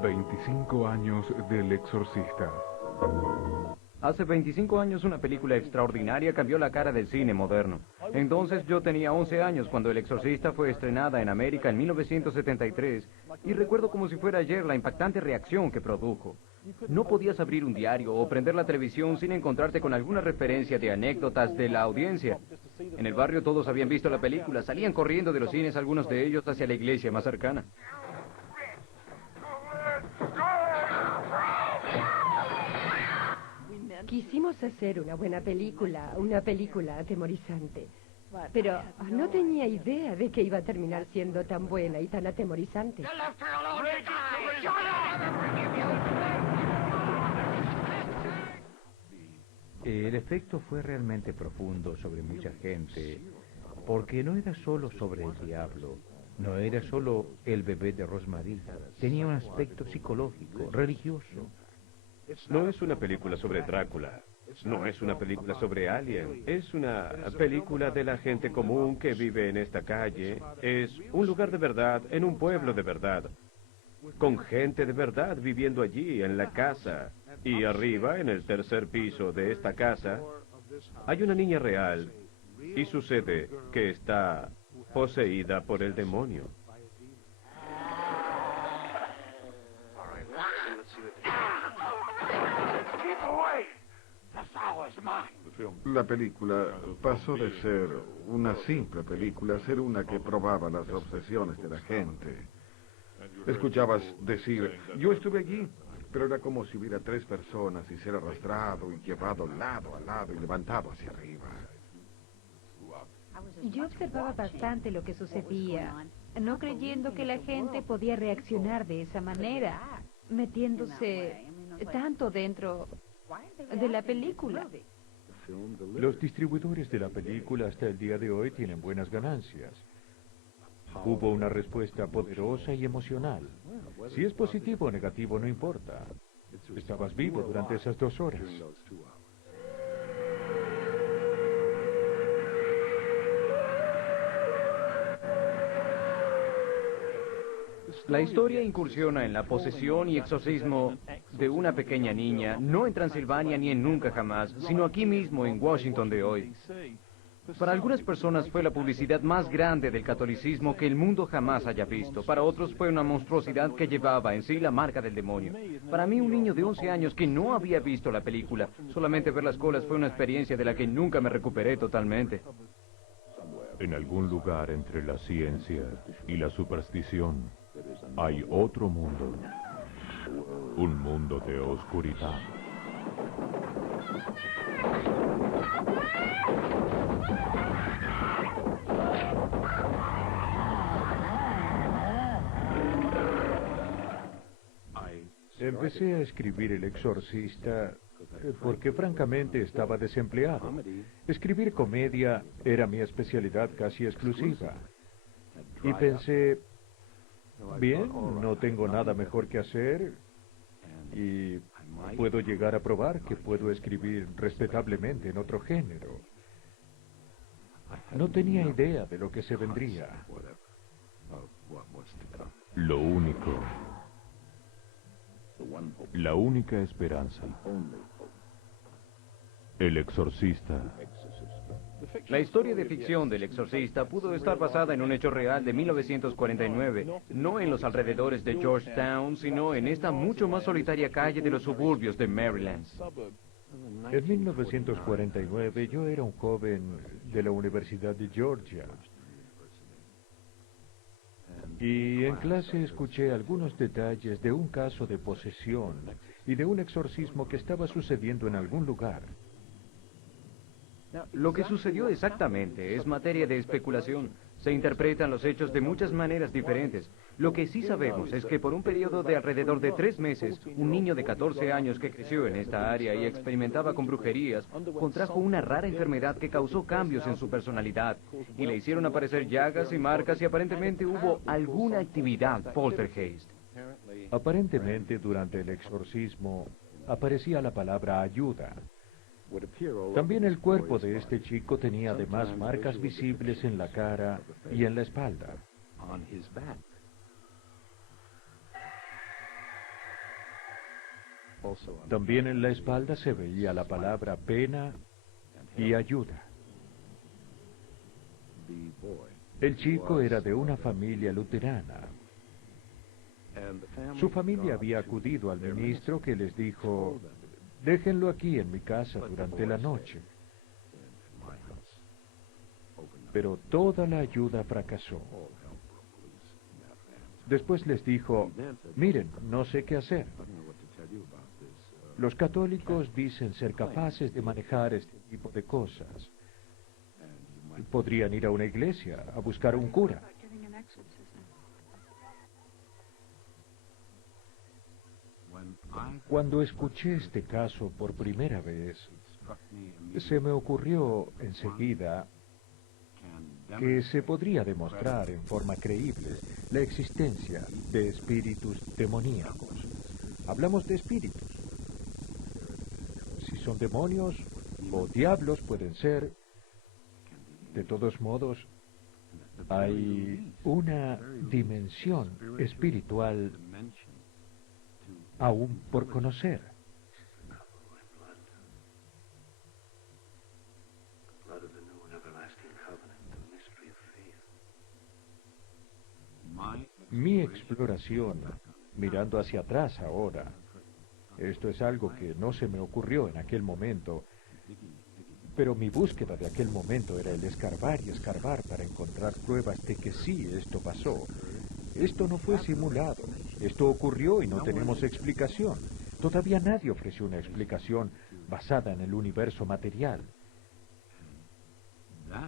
25 años del Exorcista. Hace 25 años una película extraordinaria cambió la cara del cine moderno. Entonces yo tenía 11 años cuando El Exorcista fue estrenada en América en 1973 y recuerdo como si fuera ayer la impactante reacción que produjo. No podías abrir un diario o prender la televisión sin encontrarte con alguna referencia de anécdotas de la audiencia. En el barrio todos habían visto la película, salían corriendo de los cines algunos de ellos hacia la iglesia más cercana. Quisimos hacer una buena película, una película atemorizante. Pero no tenía idea de que iba a terminar siendo tan buena y tan atemorizante. El efecto fue realmente profundo sobre mucha gente, porque no era solo sobre el diablo, no era solo el bebé de Rosemary, tenía un aspecto psicológico, religioso. No es una película sobre Drácula, no es una película sobre Alien, es una película de la gente común que vive en esta calle, es un lugar de verdad, en un pueblo de verdad, con gente de verdad viviendo allí, en la casa. Y arriba, en el tercer piso de esta casa, hay una niña real, y sucede que está poseída por el demonio. La película pasó de ser una simple película a ser una que probaba las obsesiones de la gente. Escuchabas decir, yo estuve allí, pero era como si hubiera 3 personas y ser arrastrado y llevado lado a lado y levantado hacia arriba. Yo observaba bastante lo que sucedía, no creyendo que la gente podía reaccionar de esa manera, metiéndose tanto dentro de la película. Los distribuidores de la película hasta el día de hoy tienen buenas ganancias. Hubo una respuesta poderosa y emocional. Si es positivo o negativo, no importa. Estabas vivo durante esas 2 horas. La historia incursiona en la posesión y exorcismo de una pequeña niña, no en Transilvania ni en Nunca Jamás, sino aquí mismo en Washington de hoy. Para algunas personas fue la publicidad más grande del catolicismo que el mundo jamás haya visto. Para otros fue una monstruosidad que llevaba en sí la marca del demonio. Para mí, un niño de 11 años que no había visto la película, solamente ver las colas fue una experiencia de la que nunca me recuperé totalmente. En algún lugar entre la ciencia y la superstición hay otro mundo, un mundo de oscuridad. Empecé a escribir El Exorcista porque francamente estaba desempleado. Escribir comedia era mi especialidad casi exclusiva. Y pensé, bien, no tengo nada mejor que hacer y puedo llegar a probar que puedo escribir respetablemente en otro género. No tenía idea de lo que se vendría. Lo único, la única esperanza. El Exorcista. La historia de ficción del Exorcista pudo estar basada en un hecho real de 1949, no en los alrededores de Georgetown, sino en esta mucho más solitaria calle de los suburbios de Maryland. En 1949 yo era un joven de la Universidad de Georgia. Y en clase escuché algunos detalles de un caso de posesión y de un exorcismo que estaba sucediendo en algún lugar. Lo que sucedió exactamente es materia de especulación. Se interpretan los hechos de muchas maneras diferentes. Lo que sí sabemos es que por un periodo de alrededor de 3 meses, un niño de 14 años que creció en esta área y experimentaba con brujerías, contrajo una rara enfermedad que causó cambios en su personalidad y le hicieron aparecer llagas y marcas y aparentemente hubo alguna actividad poltergeist. Aparentemente durante el exorcismo aparecía la palabra ayuda. También el cuerpo de este chico tenía además marcas visibles en la cara y en la espalda. También en la espalda se veía la palabra pena y ayuda. El chico era de una familia luterana. Su familia había acudido al ministro, que les dijo: déjenlo aquí en mi casa durante la noche. Pero toda la ayuda fracasó. Después les dijo: miren, no sé qué hacer. Los católicos dicen ser capaces de manejar este tipo de cosas. Podrían ir a una iglesia a buscar un cura. Cuando escuché este caso por primera vez, se me ocurrió enseguida que se podría demostrar en forma creíble la existencia de espíritus demoníacos. Hablamos de espíritus. Si son demonios o diablos pueden ser, de todos modos, hay una dimensión espiritual aún por conocer. Mi exploración, mirando hacia atrás ahora, esto es algo que no se me ocurrió en aquel momento, pero mi búsqueda de aquel momento era el escarbar y escarbar para encontrar pruebas de que sí, esto pasó. Esto no fue simulado. Esto ocurrió y no tenemos explicación. Todavía nadie ofreció una explicación basada en el universo material.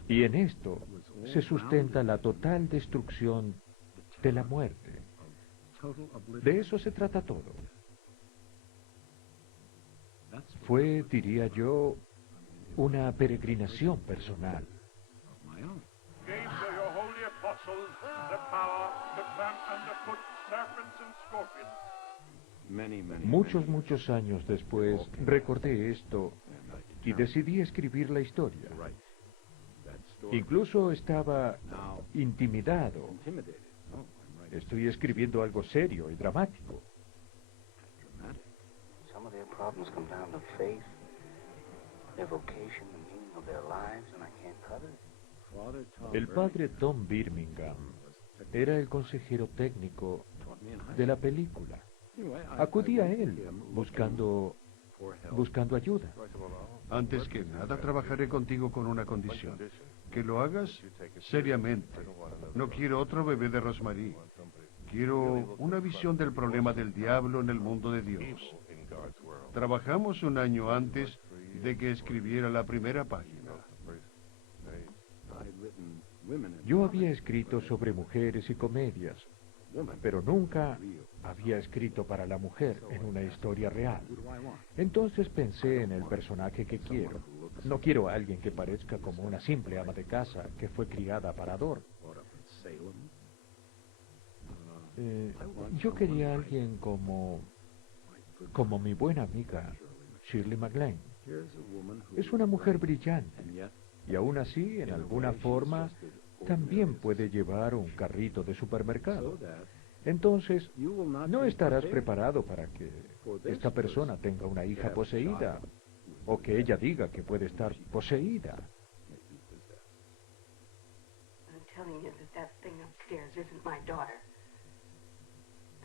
Y en esto se sustenta la total destrucción de la muerte. De eso se trata todo. Fue, diría yo, una peregrinación personal. Muchos años después recordé esto y decidí escribir la historia. Incluso estaba intimidado. Estoy escribiendo algo serio y dramático. El padre Tom Birmingham era el consejero técnico de la película. Acudí a él buscando ayuda. Antes que nada, trabajaré contigo con una condición: que lo hagas seriamente. No quiero otro bebé de Rosemary. Quiero una visión del problema del diablo en el mundo de Dios. Trabajamos un año antes de que escribiera la primera página. Yo había escrito sobre mujeres y comedias, pero nunca había escrito para la mujer en una historia real. Entonces pensé en el personaje que quiero. No quiero a alguien que parezca como una simple ama de casa que fue criada para ador. Yo quería a alguien como mi buena amiga Shirley MacLaine. Es una mujer brillante y aún así, en alguna forma, también puede llevar un carrito de supermercado. Entonces, no estarás preparado para que esta persona tenga una hija poseída o que ella diga que puede estar poseída.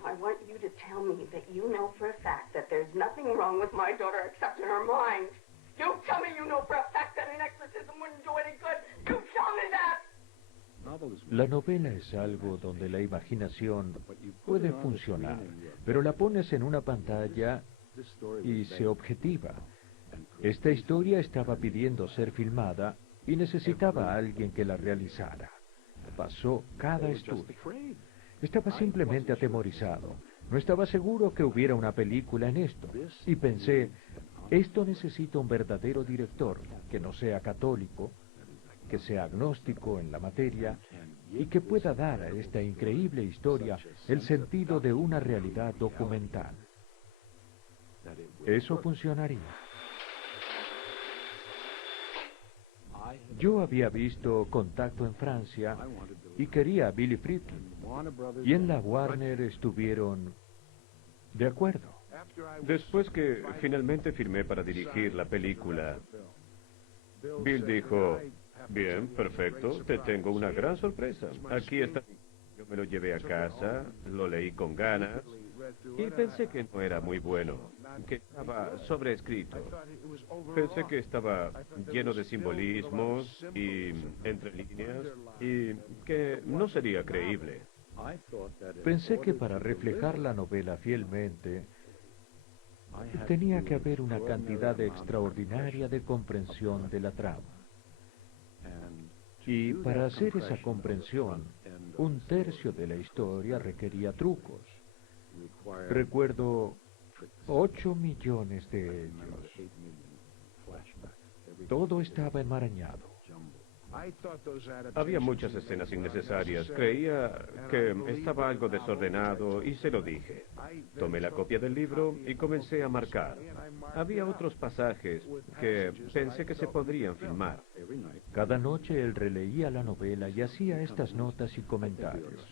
I want you to tell me that you know for a fact that there's nothing wrong with my daughter except in her mind. You tell me you know for a fact that an exorcism wouldn't do any good. You tell me that. La novela es algo donde la imaginación puede funcionar, pero la pones en una pantalla y se objetiva. Esta historia estaba pidiendo ser filmada y necesitaba a alguien que la realizara. Pasó cada estudio. Estaba simplemente atemorizado. No estaba seguro que hubiera una película en esto. Y pensé, esto necesita un verdadero director que no sea católico, que sea agnóstico en la materia y que pueda dar a esta increíble historia el sentido de una realidad documental. Eso funcionaría. Yo había visto Contacto en Francia y quería a Billy Friedkin. Y en la Warner estuvieron de acuerdo. Después que finalmente firmé para dirigir la película, Bill dijo, bien, perfecto, te tengo una gran sorpresa. Aquí está. Yo me lo llevé a casa, lo leí con ganas y pensé que no era muy bueno, que estaba sobreescrito. Pensé que estaba lleno de simbolismos y entre líneas y que no sería creíble. Pensé que para reflejar la novela fielmente, tenía que haber una cantidad extraordinaria de comprensión de la trama. Y para hacer esa comprensión, 1/3 de la historia requería trucos. Recuerdo 8 millones de ellos. Todo estaba enmarañado. Había muchas escenas innecesarias. Creía que estaba algo desordenado y se lo dije. Tomé la copia del libro y comencé a marcar. Había otros pasajes que pensé que se podrían filmar. Cada noche él releía la novela y hacía estas notas y comentarios.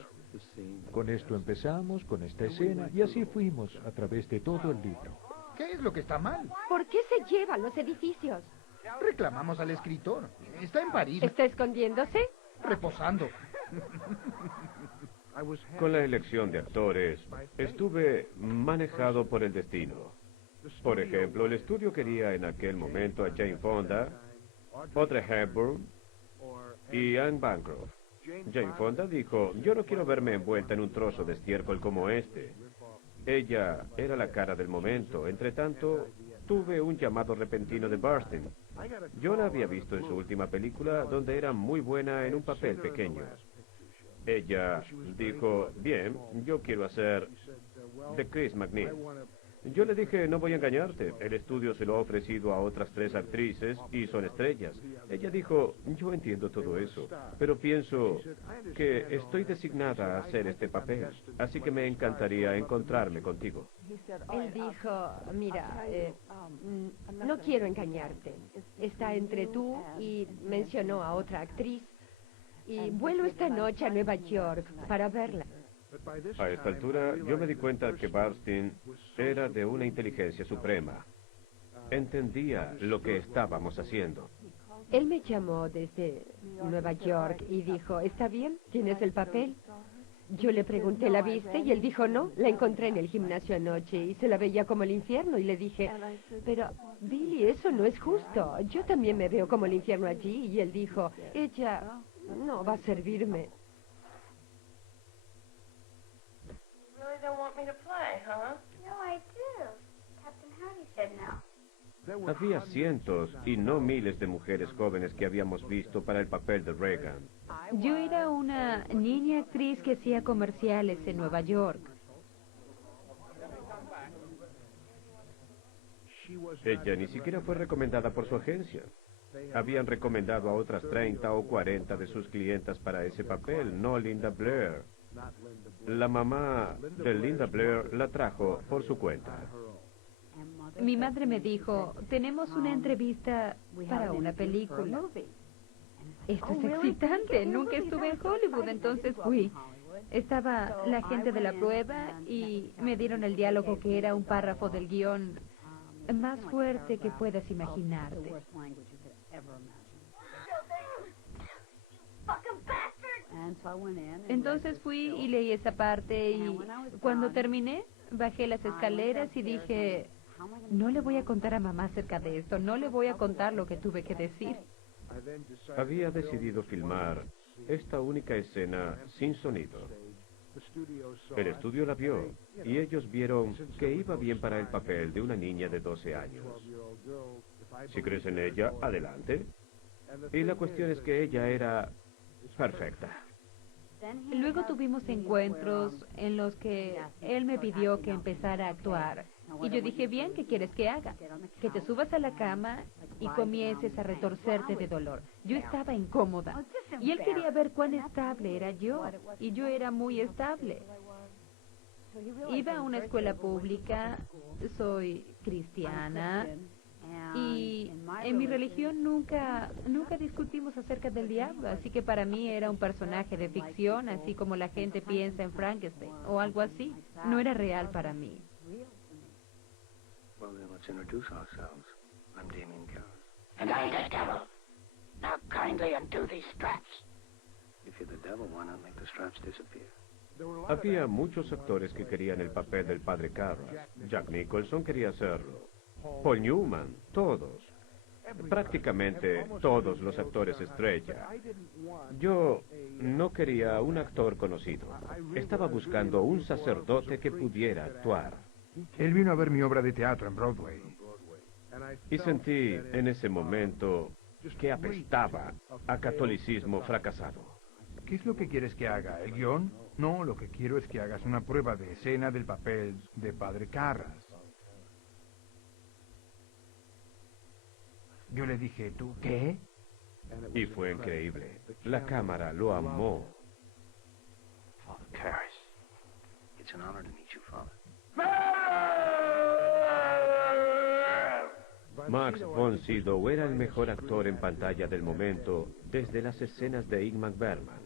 Con esto empezamos, con esta escena, y así fuimos a través de todo el libro. ¿Qué es lo que está mal? ¿Por qué se llevan los edificios? Reclamamos al escritor. Está en París. ¿Está escondiéndose? Reposando. Con la elección de actores, estuve manejado por el destino. Por ejemplo, el estudio quería en aquel momento a Jane Fonda, Audrey Hepburn y Anne Bancroft. Jane Fonda dijo, yo no quiero verme envuelta en un trozo de estiércol como este. Ella era la cara del momento. Entre tanto, tuve un llamado repentino de Bernstein. Yo la había visto en su última película, donde era muy buena en un papel pequeño. Ella dijo, bien, yo quiero hacer de Chris McNeil. Yo le dije, no voy a engañarte, el estudio se lo ha ofrecido a otras 3 actrices y son estrellas. Ella dijo, yo entiendo todo eso, pero pienso que estoy designada a hacer este papel, así que me encantaría encontrarme contigo. Él dijo, mira, no quiero engañarte. Está entre tú y mencionó a otra actriz. Y vuelo esta noche a Nueva York para verla. A esta altura, yo me di cuenta que Bernstein era de una inteligencia suprema. Entendía lo que estábamos haciendo. Él me llamó desde Nueva York y dijo, ¿está bien? ¿Tienes el papel? Yo le pregunté, ¿la viste? Y él dijo, no, la encontré en el gimnasio anoche y se la veía como el infierno. Y le dije, pero Billy, eso no es justo. Yo también me veo como el infierno allí. Y él dijo, ella no va a servirme. Really don't want me to play, huh? No, I do. Captain Hardy said no. Había cientos y no miles de mujeres jóvenes que habíamos visto para el papel de Reagan. Yo era una niña actriz que hacía comerciales en Nueva York. Ella ni siquiera fue recomendada por su agencia. Habían recomendado a otras 30 o 40 de sus clientas para ese papel, no Linda Blair. La mamá de Linda Blair la trajo por su cuenta. Mi madre me dijo, tenemos una entrevista para una película. Esto es excitante, nunca estuve en Hollywood, entonces fui. Estaba la gente de la prueba y me dieron el diálogo que era un párrafo del guión más fuerte que puedas imaginarte. Entonces fui y leí esa parte y cuando terminé, bajé las escaleras y dije, no le voy a contar a mamá acerca de esto, no le voy a contar lo que tuve que decir. Había decidido filmar esta única escena sin sonido. El estudio la vio y ellos vieron que iba bien para el papel de una niña de 12 años. Si crees en ella, adelante. Y la cuestión es que ella era perfecta. Luego tuvimos encuentros en los que él me pidió que empezara a actuar. Y yo dije, bien, ¿qué quieres que haga? Que te subas a la cama y comiences a retorcerte de dolor. Yo estaba incómoda. Y él quería ver cuán estable era yo. Y yo era muy estable. Iba a una escuela pública, soy cristiana. Y en mi religión nunca discutimos acerca del diablo, así que para mí era un personaje de ficción, así como la gente piensa en Frankenstein o algo así. No era real para mí. Well, then let's introduce ourselves. I'm Damien Karras. And I'm the devil. Now kindly undo these straps. If you're the devil, why not make the straps disappear? Había muchos actores que querían el papel del padre Karras. Jack Nicholson quería hacerlo. Paul Newman, todos. Prácticamente todos los actores estrella. Yo no quería un actor conocido. Estaba buscando un sacerdote que pudiera actuar. Él vino a ver mi obra de teatro en Broadway. Y sentí en ese momento que apestaba a catolicismo fracasado. ¿Qué es lo que quieres que haga? ¿El guión? No, lo que quiero es que hagas una prueba de escena del papel de padre Karras. Yo le dije, ¿tú qué? Y fue increíble. La cámara lo amó. Father Karras. It's an honor to meet you, Father. Max von Sydow era el mejor actor en pantalla del momento desde las escenas de Ingmar Bergman.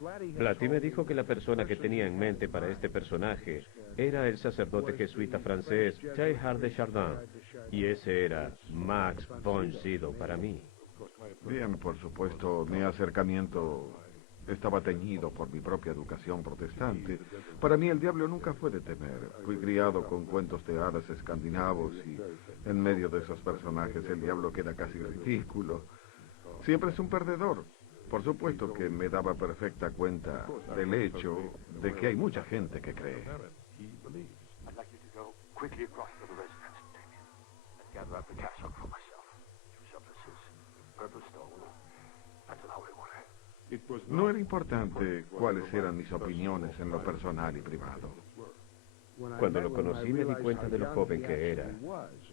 Blatty me dijo que la persona que tenía en mente para este personaje era el sacerdote jesuita francés Teilhard de Chardin, y ese era Max von Sydow para mí. Bien, por supuesto, mi acercamiento estaba teñido por mi propia educación protestante. Para mí el diablo nunca fue de temer. Fui criado con cuentos de hadas escandinavos y en medio de esos personajes el diablo queda casi ridículo. Siempre es un perdedor. Por supuesto que me daba perfecta cuenta del hecho de que hay mucha gente que cree. No era importante cuáles eran mis opiniones en lo personal y privado. Cuando lo conocí me di cuenta de lo joven que era.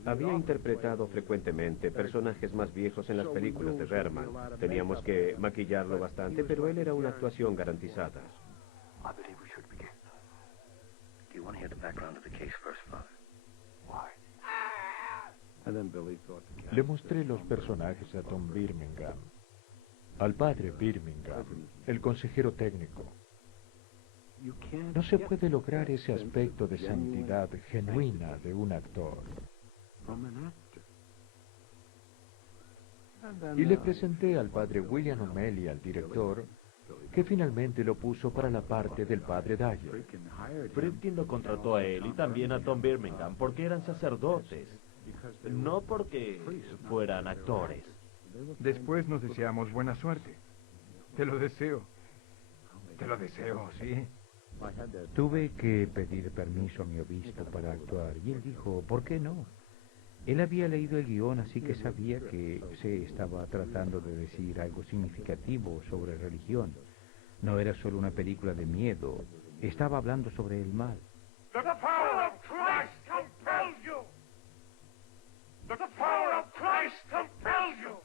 Había interpretado frecuentemente personajes más viejos en las películas de Bergman. Teníamos que maquillarlo bastante, pero él era una actuación garantizada. Le mostré los personajes a Tom Birmingham, al padre Birmingham, el consejero técnico. No se puede lograr ese aspecto de santidad genuina de un actor. Y le presenté al padre William O'Malley, al director, que finalmente lo puso para la parte del padre Dyer. Friedkin lo contrató a él y también a Tom Birmingham porque eran sacerdotes, no porque fueran actores. Después nos deseamos buena suerte. Te lo deseo. Te lo deseo, sí. Tuve que pedir permiso a mi obispo para actuar y él dijo, ¿por qué no? Él había leído el guión, así que sabía que se estaba tratando de decir algo significativo sobre religión. No era solo una película de miedo, estaba hablando sobre el mal. The power of Christ compels you. The power of Christ compels you.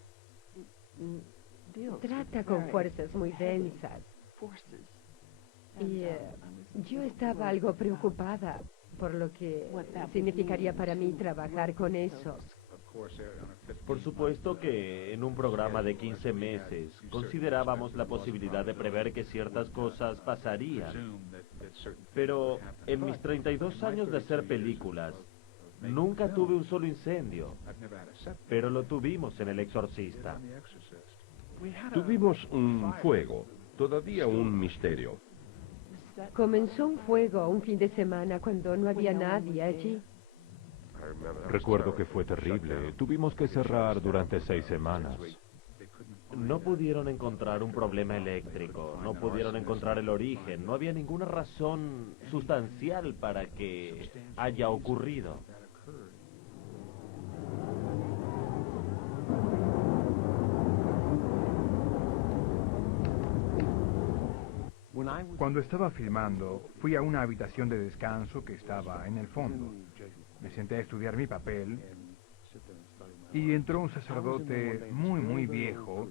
Trata con fuerzas muy densas. Y yo estaba algo preocupada por lo que significaría para mí trabajar con eso. Por supuesto que en un programa de 15 meses considerábamos la posibilidad de prever que ciertas cosas pasarían. Pero en mis 32 años de hacer películas, nunca tuve un solo incendio. Pero lo tuvimos en El Exorcista. Tuvimos un fuego, todavía un misterio. Comenzó un fuego un fin de semana cuando no había nadie allí. Recuerdo que fue terrible. Tuvimos que cerrar durante 6 semanas. No pudieron encontrar un problema eléctrico, no pudieron encontrar el origen, no había ninguna razón sustancial para que haya ocurrido. Cuando estaba filmando, fui a una habitación de descanso que estaba en el fondo. Me senté a estudiar mi papel y entró un sacerdote muy viejo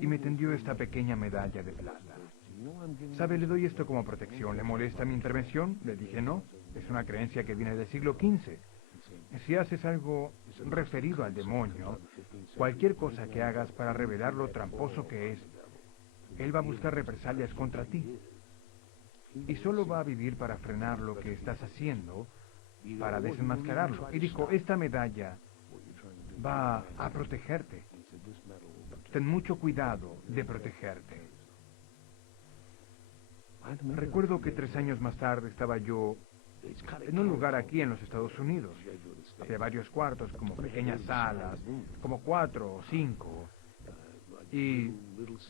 y me tendió esta pequeña medalla de plata. ¿Sabe? Le doy esto como protección. ¿Le molesta mi intervención? Le dije no. Es una creencia que viene del siglo XV. Si haces algo referido al demonio, cualquier cosa que hagas para revelar lo tramposo que es, él va a buscar represalias contra ti. Y solo va a vivir para frenar lo que estás haciendo para desenmascararlo. Y dijo, esta medalla va a protegerte. Ten mucho cuidado de protegerte. Recuerdo que 3 años más tarde estaba yo en un lugar aquí en los Estados Unidos. Había varios cuartos, como pequeñas salas, como 4 o 5. Y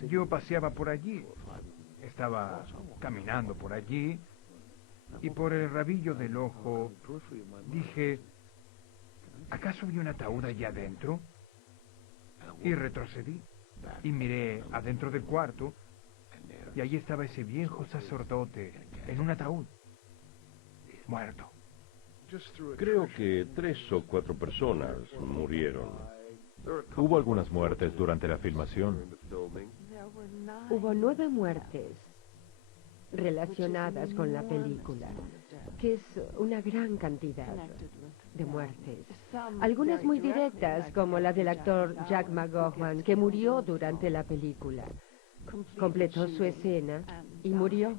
yo paseaba por allí. Estaba caminando por allí y por el rabillo del ojo dije, ¿acaso vi un ataúd allá adentro? Y retrocedí y miré adentro del cuarto y allí estaba ese viejo sacerdote en un ataúd, muerto. Creo que 3 o 4 personas murieron. Hubo algunas muertes durante la filmación. Hubo 9 muertes relacionadas con la película, que es una gran cantidad de muertes. Algunas muy directas, como la del actor Jack McGowan, que murió durante la película. Completó su escena y murió.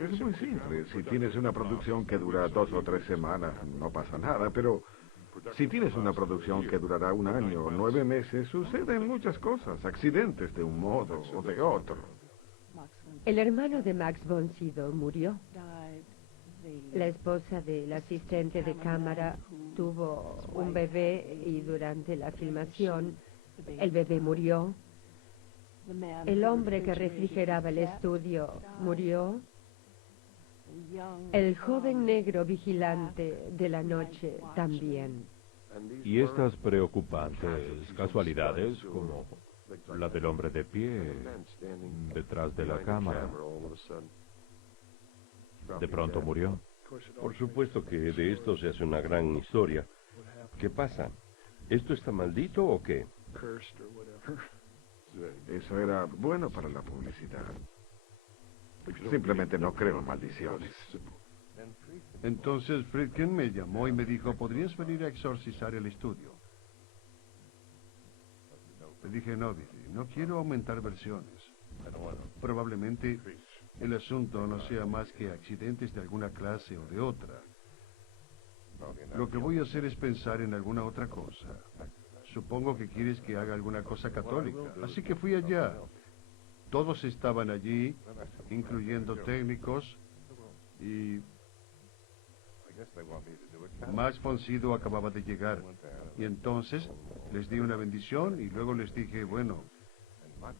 Es muy simple. Si tienes una producción que dura 2 o 3 semanas, no pasa nada, pero si tienes una producción que durará 1 año o 9 meses, suceden muchas cosas, accidentes de un modo o de otro. El hermano de Max von Sydow murió. La esposa del asistente de cámara tuvo un bebé y durante la filmación el bebé murió. El hombre que refrigeraba el estudio murió. El joven negro vigilante de la noche también. Y estas preocupantes casualidades, como la del hombre de pie detrás de la cámara, de pronto murió. Por supuesto que de esto se hace una gran historia. ¿Qué pasa? ¿Esto está maldito o qué? Eso era bueno para la publicidad. Simplemente no creo en maldiciones. Entonces Friedkin me llamó y me dijo, ¿podrías venir a exorcizar el estudio? Le dije, no, Billy, no quiero aumentar versiones. Probablemente el asunto no sea más que accidentes de alguna clase o de otra. Lo que voy a hacer es pensar en alguna otra cosa. Supongo que quieres que haga alguna cosa católica. Así que fui allá. Todos estaban allí, incluyendo técnicos, y Max von Sydow acababa de llegar. Y entonces les di una bendición y luego les dije, bueno,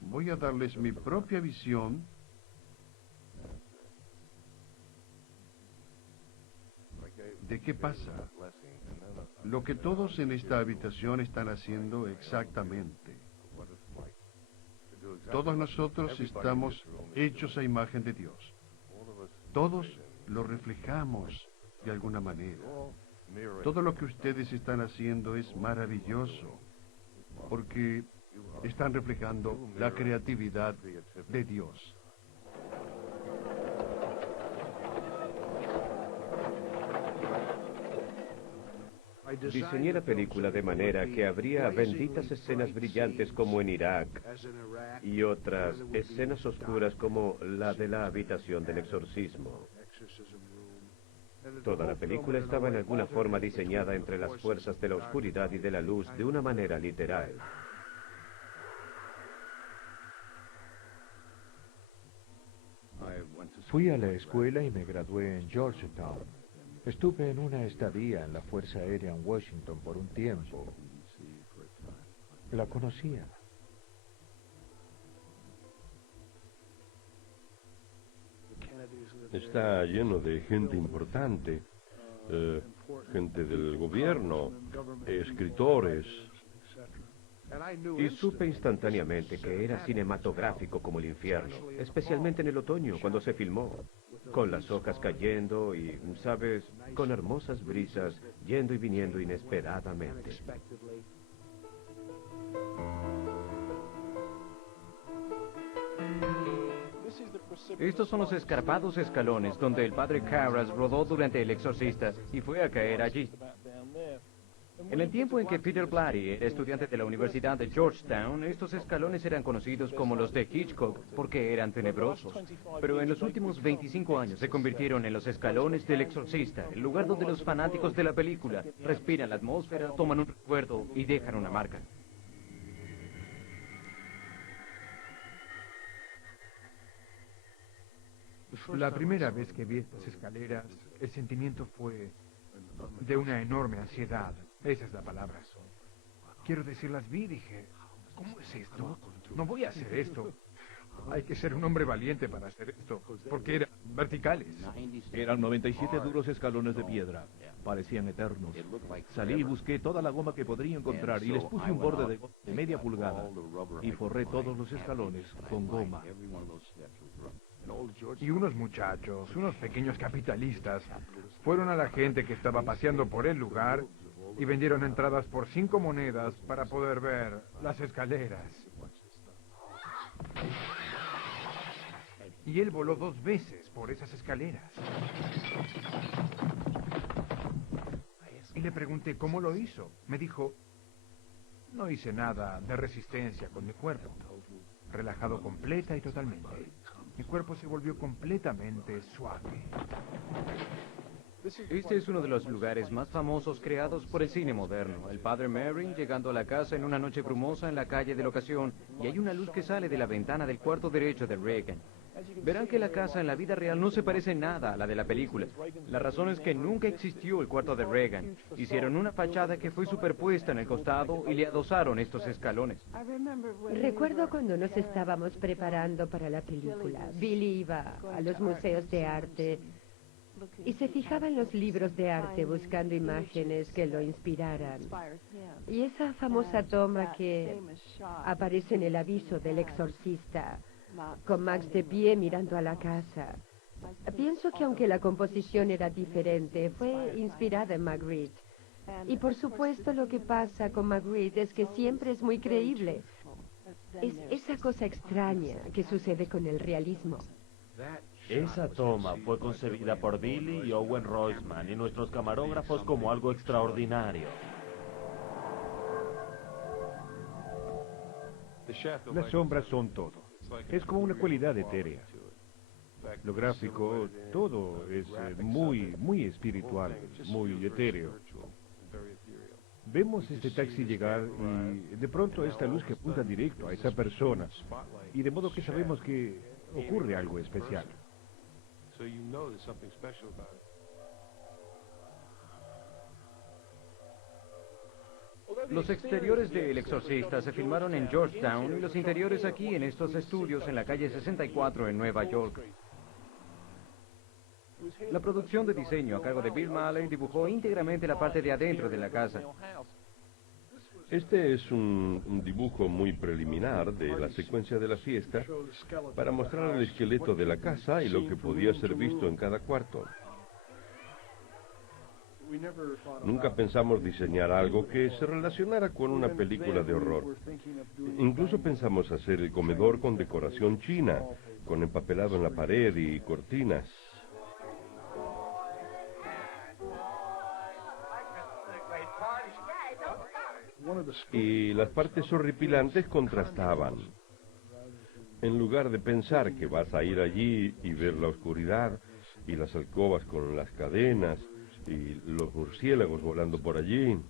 voy a darles mi propia visión de qué pasa. Lo que todos en esta habitación están haciendo exactamente. Todos nosotros estamos hechos a imagen de Dios. Todos lo reflejamos de alguna manera. Todo lo que ustedes están haciendo es maravilloso, porque están reflejando la creatividad de Dios. Diseñé la película de manera que habría benditas escenas brillantes como en Irak y otras escenas oscuras como la de la habitación del exorcismo. Toda la película estaba en alguna forma diseñada entre las fuerzas de la oscuridad y de la luz de una manera literal. Fui a la escuela y me gradué en Georgetown. Estuve en una estadía en la Fuerza Aérea en Washington por un tiempo. La conocía. Está lleno de gente importante, gente del gobierno, escritores. Y supe instantáneamente que era cinematográfico como el infierno, especialmente en el otoño, cuando se filmó, con las hojas cayendo y, ¿sabes?, con hermosas brisas yendo y viniendo inesperadamente. Estos son los escarpados escalones donde el padre Karras rodó durante El Exorcista y fue a caer allí. En el tiempo en que Peter Blatty era estudiante de la Universidad de Georgetown, estos escalones eran conocidos como los de Hitchcock porque eran tenebrosos. Pero en los últimos 25 años se convirtieron en los escalones del Exorcista, el lugar donde los fanáticos de la película respiran la atmósfera, toman un recuerdo y dejan una marca. La primera vez que vi estas escaleras, el sentimiento fue de una enorme ansiedad. Esa es la palabra. Quiero decir, las vi y dije, ¿cómo es esto? No voy a hacer esto. Hay que ser un hombre valiente para hacer esto, porque eran verticales. Eran 97 duros escalones de piedra. Parecían eternos. Salí y busqué toda la goma que podría encontrar y les puse un borde de media pulgada y forré todos los escalones con goma. Y unos muchachos, unos pequeños capitalistas, fueron a la gente que estaba paseando por el lugar y vendieron entradas por 5 monedas para poder ver las escaleras. Y él voló 2 veces por esas escaleras. Y le pregunté cómo lo hizo. Me dijo, no hice nada de resistencia con mi cuerpo. Relajado completa y totalmente. Mi cuerpo se volvió completamente suave. Este es uno de los lugares más famosos creados por el cine moderno. El padre Merrin llegando a la casa en una noche brumosa en la calle de la ocasión y hay una luz que sale de la ventana del cuarto derecho de Reagan. Verán que la casa en la vida real no se parece nada a la de la película. La razón es que nunca existió el cuarto de Reagan. Hicieron una fachada que fue superpuesta en el costado y le adosaron estos escalones. Recuerdo cuando nos estábamos preparando para la película. Billy iba a los museos de arte y se fijaba en los libros de arte buscando imágenes que lo inspiraran. Y esa famosa toma que aparece en el aviso del exorcista, con Max de pie mirando a la casa. Pienso que aunque la composición era diferente, fue inspirada en Magritte. Y por supuesto lo que pasa con Magritte es que siempre es muy creíble. Es esa cosa extraña que sucede con el realismo. Esa toma fue concebida por Billy y Owen Roisman y nuestros camarógrafos como algo extraordinario. Las sombras son todo. Es como una cualidad etérea. Lo gráfico, todo es muy espiritual, muy etéreo. Vemos este taxi llegar y de pronto esta luz que apunta directo a esa persona. Y de modo que sabemos que ocurre algo especial. Los exteriores de El Exorcista se filmaron en Georgetown y los interiores aquí en estos estudios en la calle 64 en Nueva York. La producción de diseño a cargo de Bill Malley dibujó íntegramente la parte de adentro de la casa. Este es un dibujo muy preliminar de la secuencia de la fiesta para mostrar el esqueleto de la casa y lo que podía ser visto en cada cuarto. Nunca pensamos diseñar algo que se relacionara con una película de horror. Incluso pensamos hacer el comedor con decoración china, con empapelado en la pared y cortinas. Y las partes horripilantes contrastaban. En lugar de pensar que vas a ir allí y ver la oscuridad y las alcobas con las cadenas y los murciélagos volando por allí. You're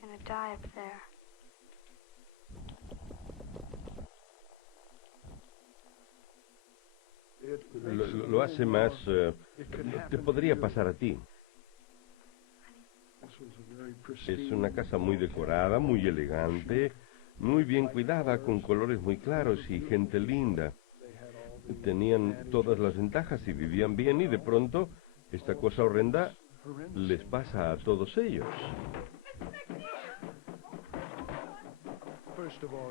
gonna die up there. Lo hace más... te podría pasar a ti. Es una casa muy decorada, muy elegante, muy bien cuidada, con colores muy claros y gente linda. Tenían todas las ventajas y vivían bien y de pronto esta cosa horrenda les pasa a todos ellos.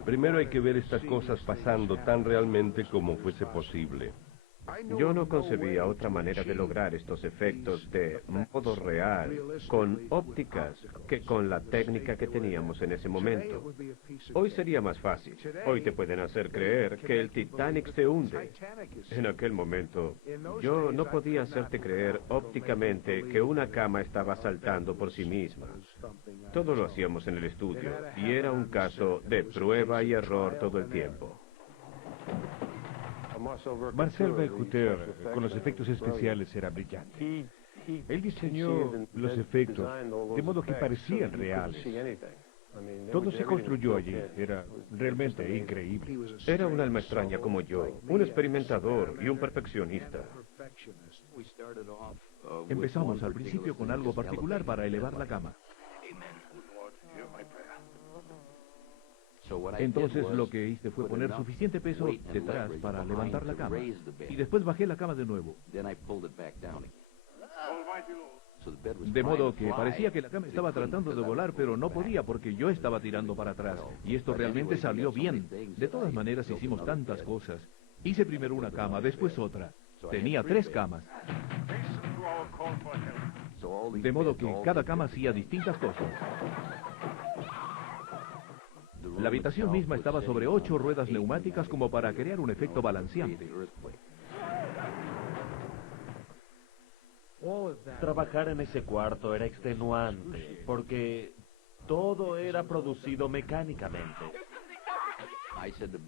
Primero hay que ver estas cosas pasando tan realmente como fuese posible. Yo no concebía otra manera de lograr estos efectos de modo real, con ópticas, que con la técnica que teníamos en ese momento. Hoy sería más fácil. Hoy te pueden hacer creer que el Titanic se hunde. En aquel momento, yo no podía hacerte creer ópticamente que una cama estaba saltando por sí misma. Todo lo hacíamos en el estudio, y era un caso de prueba y error todo el tiempo. Marcel Vercouter, con los efectos especiales, era brillante. Él diseñó los efectos de modo que parecían reales. Todo se construyó allí. Era realmente increíble. Era un alma extraña como yo, un experimentador y un perfeccionista. Empezamos al principio con algo particular para elevar la cama. Entonces lo que hice fue poner suficiente peso detrás para levantar la cama. Y después bajé la cama de nuevo. De modo que parecía que la cama estaba tratando de volar, pero no podía porque yo estaba tirando para atrás. Y esto realmente salió bien. De todas maneras hicimos tantas cosas. Hice primero una cama, después otra. Tenía 3 camas. De modo que cada cama hacía distintas cosas. La habitación misma estaba sobre 8 ruedas neumáticas como para crear un efecto balanceante. Trabajar en ese cuarto era extenuante, porque todo era producido mecánicamente.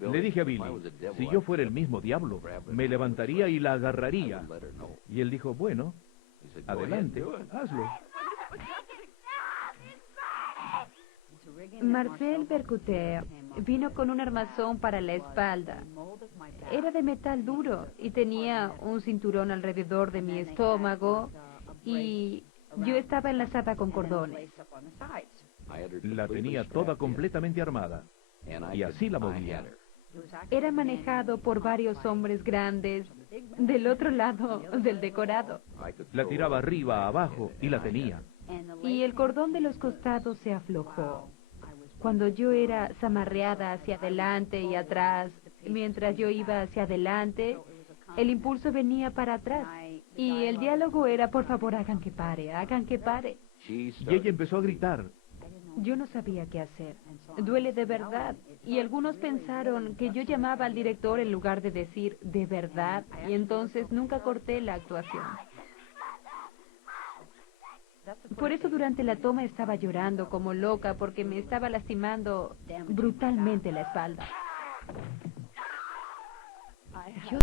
Le dije a Billy, si yo fuera el mismo diablo, me levantaría y la agarraría. Y él dijo, bueno, adelante, hazlo. Marcel Vercouter vino con un armazón para la espalda. Era de metal duro y tenía un cinturón alrededor de mi estómago y yo estaba enlazada con cordones. La tenía toda completamente armada y así la movía. Era manejado por varios hombres grandes del otro lado del decorado. La tiraba arriba, abajo y la tenía. Y el cordón de los costados se aflojó. Cuando yo era zamarreada hacia adelante y atrás, mientras yo iba hacia adelante, el impulso venía para atrás. Y el diálogo era, por favor, hagan que pare, hagan que pare. Y ella empezó a gritar. Yo no sabía qué hacer. Duele de verdad. Y algunos pensaron que yo llamaba al director en lugar de decir de verdad. Y entonces nunca corté la actuación. Por eso durante la toma estaba llorando como loca porque me estaba lastimando brutalmente la espalda. Yo